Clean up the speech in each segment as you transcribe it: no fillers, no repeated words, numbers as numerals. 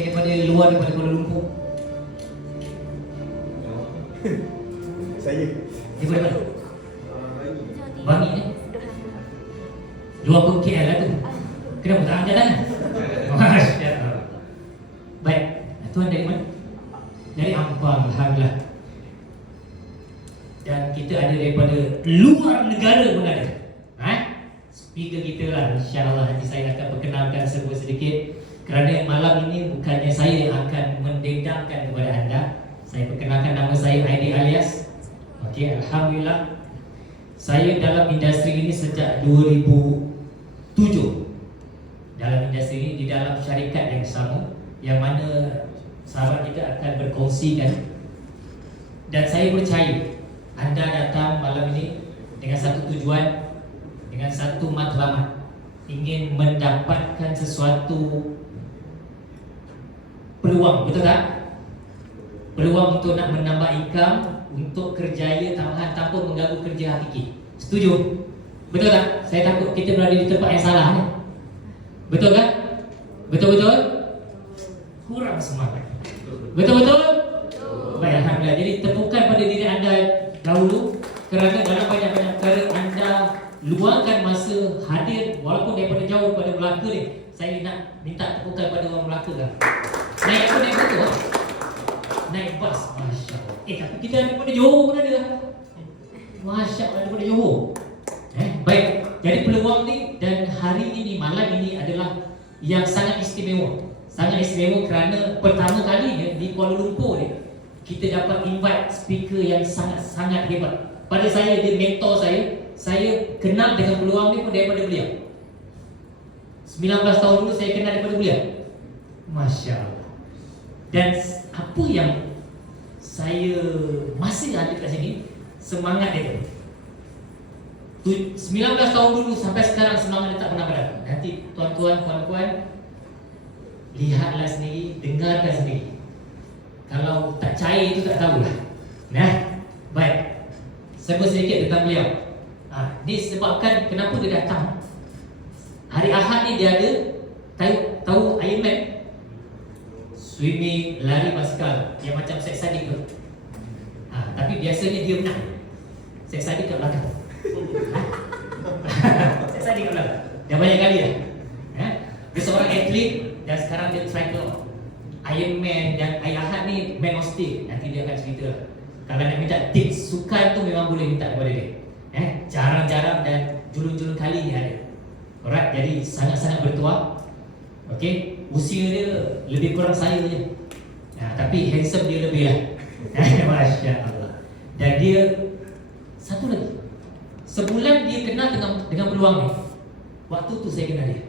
daripada luar, daripada Kuala Lumpur? Saya. Daripada mana? Bangi ni? Luar pun KL lah tu. Kenapa tak angkat tangan? Masya Allah. Baik, tuan dari mana? Dari Ampang, Alhamdulillah. Dan kita ada daripada luar negara pun ada. Speaker kita lah, insyaAllah nanti saya akan perkenalkan sedikit. Kerana malam ini bukannya saya yang akan mendendangkan kepada anda. Saya perkenalkan, nama saya Aidi Alias. Okey, Alhamdulillah. Saya dalam industri ini sejak 2007. Dalam industri ini, di dalam syarikat yang sama, yang mana sahabat kita akan berkongsikan. Dan saya percaya anda datang malam ini dengan satu tujuan, dengan satu matlamat, ingin mendapatkan sesuatu peluang, betul tak? Peluang untuk nak menambah income, untuk kerjaya tambahan tanpa mengganggu kerja hakiki. Setuju? Betul tak? Saya takut kita berada di tempat yang salah ni. Betul kan? Betul-betul? Kurang semangat. Betul-betul? Baik, Alhamdulillah. Jadi tepukan pada diri anda dahulu, kerana dalam banyak-banyak perkara anda luangkan masa hadir walaupun daripada jauh pada Melaka ni. Saya nak minta tepukan pada orang Melaka kan. Naik apa, naik apa? Naik bas, Masya Allah. Tapi kita daripada Johor pun ada. Masya Allah, daripada Johor. Baik, jadi peluang ni dan hari ini, malam ini adalah yang sangat istimewa. Sangat istimewa kerana pertama kali di Kuala Lumpur ni kita dapat invite speaker yang sangat-sangat hebat. Pada saya, dia mentor saya kenal dengan peluang ni pun daripada beliau. 19 tahun dulu saya kenal daripada beliau. Masya Allah. Dan apa yang saya masih ada kat sini, semangat dia tu. 19 tahun dulu sampai sekarang semangat dia tak pernah padam. Nanti tuan-tuan, puan-puan, lihatlah sendiri, dengarkan sendiri. Kalau tak cair itu tak tahulah. Baik. Sebut sedikit tentang beliau. Ini sebabkan kenapa dia datang. Hari Ahad ni dia ada tahu Ironman, swimming, lari basikal yang macam Syed Saddiq tu. Tapi biasanya dia menang. Syed Saddiq kat belakang. Syed Saddiq kat belakang. Dah banyak kali dah. Dia seorang atlet dan sekarang dia triathlon. Ironman dan Hari Ahad ni Man of Steel. Nanti dia akan cerita. Kalau nak minta tips sukan tu memang boleh minta kepada dia. Jarang-jarang dan julung-julung kali dia ada. Alright, jadi sangat-sangat bertuah. Okey, usia dia lebih kurang saya je. Tapi handsome dia lebih lah. Masya Allah. Dan dia satu lagi, sebulan dia kenal dengan peluang ni. Waktu tu saya kenal dia.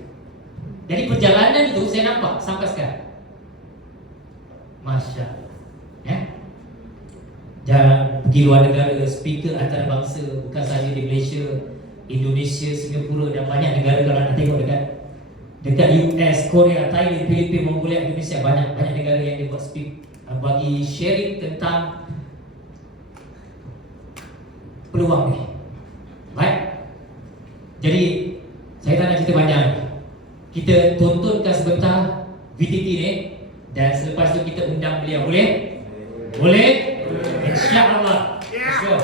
Jadi perjalanan itu saya nampak sampai sekarang. Masya Allah. Jangan pergi luar negara, speaker antarabangsa, bukan sahaja di Malaysia, Indonesia, Singapura dan banyak negara. Kalau nak tengok dekat US, Korea, Thailand, Filipina, Mongolia, Indonesia, banyak negara yang dia buat speak, bagi sharing tentang peluang ni. Baik. Jadi saya tak nak cerita banyak. Kita tontonkan sebentar VTT ni dan selepas tu kita undang beliau. Boleh? Boleh? InsyaAllah. Let's go.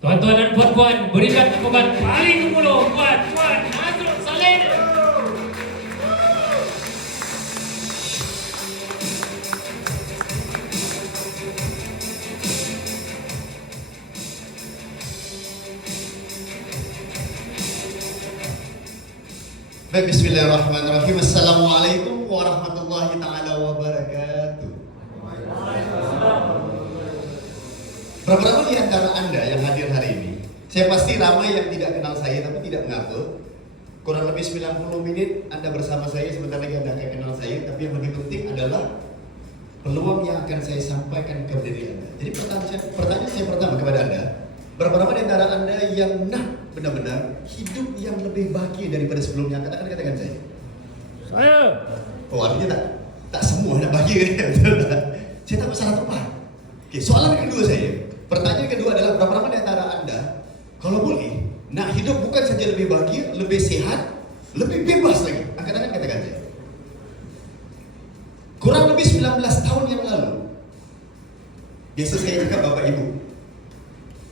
Tuan-tuan dan puan-puan, berikan tepukan paling kemulu buat Tuan Nazrul Saleh. Baik, bismillahirrahmanirrahim. Assalamualaikum warahmatullahi ta'ala wabarakatuh. Berapa ramai di antara Anda yang hadir hari ini? Saya pasti ramai yang tidak kenal saya tapi tidak mengaku. Kurang lebih 90 menit Anda bersama saya, sebentar lagi Anda akan kenal saya. Tapi yang lebih penting adalah peluang yang akan saya sampaikan kepada diri Anda. Jadi pertanyaan saya pertama kepada Anda, berapa ramai di antara Anda yang benar-benar hidup yang lebih bahagia daripada sebelumnya? Katakan saya. Saya. Oh, artinya tak semua nak bahagia kan? Betul tak? Saya tak salah tepat. Okey, soalan kedua saya. Pertanyaan kedua adalah berapa ramai di antara Anda kalau boleh nak hidup bukan saja lebih bahagia, lebih sehat, lebih bebas lagi? Angkat tangan, katakan saya. Kurang lebih 19 tahun yang lalu, biasa saya cakap bapak ibu,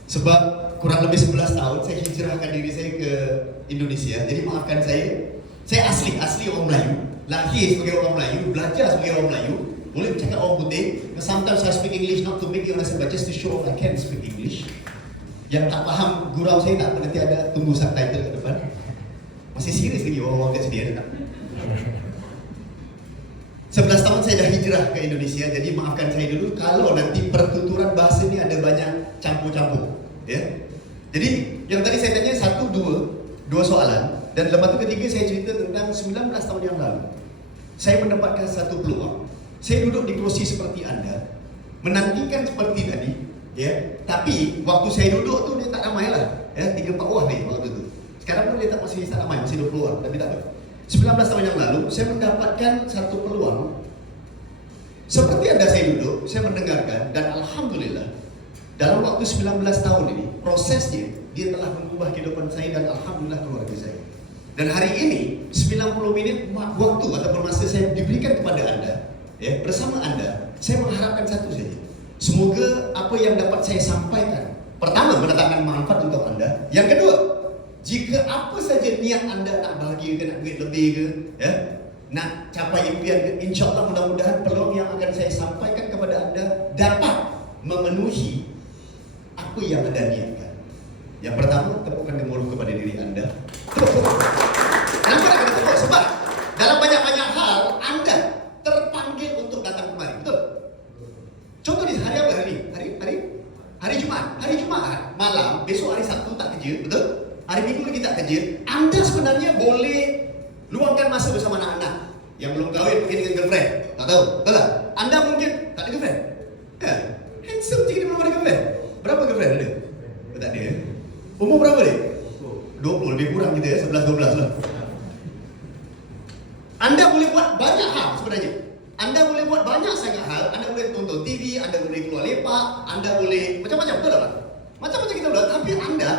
sebab kurang lebih 11 tahun saya hijrahkan diri saya ke Indonesia. Jadi maafkan saya asli orang Melayu, lahir sebagai orang Melayu, belajar sebagai orang Melayu, boleh bercakap orang putih. Sometimes I speak English not to make you understand, but just to show I can speak English. Yang tak faham gurau saya tak apa, nanti ada tunggu subtitle kat depan. Masih serius lagi orang-orang kat sini ada tak? 11 tahun saya dah hijrah ke Indonesia, jadi maafkan saya dulu kalau nanti pertuturan bahasa ni ada banyak campur-campur. Ya. Jadi yang tadi saya tanya dua soalan, dan lepas tu ketiga saya cerita tentang 19 tahun yang lalu. Saya mendapatkan satu peluang. Saya duduk di kursi seperti Anda, menantikan seperti tadi, ya. Tapi waktu saya duduk tu dia tak ramai lah, ya, 3-4 orang ni waktu tu. Sekarang pun dia tak masih tak ramai, masih 20 orang, tapi tak apa. 19 tahun yang lalu saya mendapatkan satu peluang. Seperti Anda saya duduk, saya mendengarkan, dan alhamdulillah dalam waktu 19 tahun ini prosesnya dia telah mengubah kehidupan saya dan alhamdulillah keluarga saya. Dan hari ini 90 minit waktu ataupun masa saya diberikan kepada Anda, ya, bersama Anda, saya mengharapkan satu saja. Semoga apa yang dapat saya sampaikan, pertama mendatangkan manfaat untuk Anda. Yang kedua, jika apa saja niat Anda nak bahagia ke, nak duit lebih ke, ya, nak capai impian ke, insya-Allah mudah-mudahan peluang yang akan saya sampaikan kepada Anda dapat memenuhi apa yang Anda niatkan. Yang pertama, tepukan gemuruh kepada diri Anda. Tepuk. Kenapa nak kena tepuk? Sebab dalam banyak-banyak hal Anda terpanggil untuk datang kemari. Betul? Contoh ni hari apa hari ni? Hari Jumaat. Hari Jumaat malam, besok hari Sabtu tak kerja, betul? Hari Minggu lagi tak kerja. Anda sebenarnya boleh luangkan masa bersama anak-anak yang belum kahwin, mungkin dengan girlfriend. Tak tahu, betul tak? Anda mungkin tak ada girlfriend. Ya, handsome je dia belum ada girlfriend. Berapa girlfriend ada? Tak ada. Umur berapa dia? 20, lebih kurang kita ya, 11-12 lah. Anda boleh buat banyak hal sebenarnya. Anda boleh buat banyak sangat hal. Anda boleh tonton TV, Anda boleh keluar lepak, Anda boleh macam-macam, betul tak? Macam-macam kita boleh. Tapi Anda